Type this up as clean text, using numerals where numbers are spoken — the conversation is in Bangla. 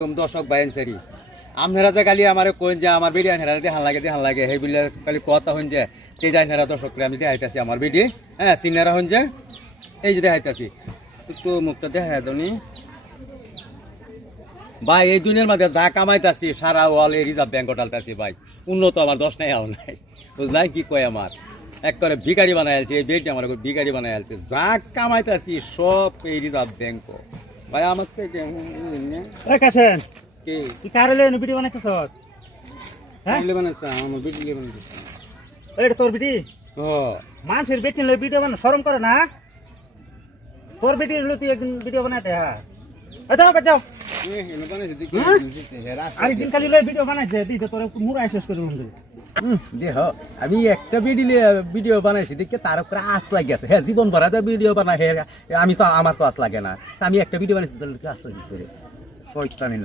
দর্শক বাইনসারি আপনারা যে খালি আমার কইন যে আমার ভিডিও হেরা দেখান লাগে সেই বলে খালি কথা হন যে সেই যাই হেরা দর্শক আমি দেখাইতেছি আমার ভিডিও হ্যাঁ সিনারা হন যে এই যে দেখাইতেছি একটু মুখটা দেখা দনি ভাই এই দুনিয়ার মধ্যে যা কামাইতেছি সারা ওয়াল এই রিজার্ভ ব্যাংক টালতেছি ভাই উন্নত আমার দশ নাই আও নাই বুঝলাই কি কয় আমার এক করে ভিখারি বানাই আলছে এই বেডটি আমার ভিখারি বানাই আলছে যা কামাইতেছি সব এই রিজার্ভ ব্যাংক ভাই আমার থেকে কাছেন কি তুই কারে লইন ভিডিও বানাইতেছ হ্যাঁ ভিডিও বানাইতাম আমার ভিডিও বানাইতেছি এটা তোর ভিডি ও মানুষের বেটি লই ভিডিও বানা শরম করে না তোর বেটি লই তুই একদিন ভিডিও বানাইতে হ্যাঁ যাও যাও এনে বানাইছে দেখি হেরা আর দিন খালি লই ভিডিও বানাইছে দিই তো তোর মুড়া শেষ করে বন্ধু দেহ আমি একটা ভিডিও বানাইছি দেখে তার উপরে আশ লাগে আছে হ্যাঁ জীবন ভরা যে ভিডিও বানাই আমি তো আমার তো আশ লাগে না আমি একটা ভিডিও বানাইছি তাহলে আশ লাগে করে শয়তানি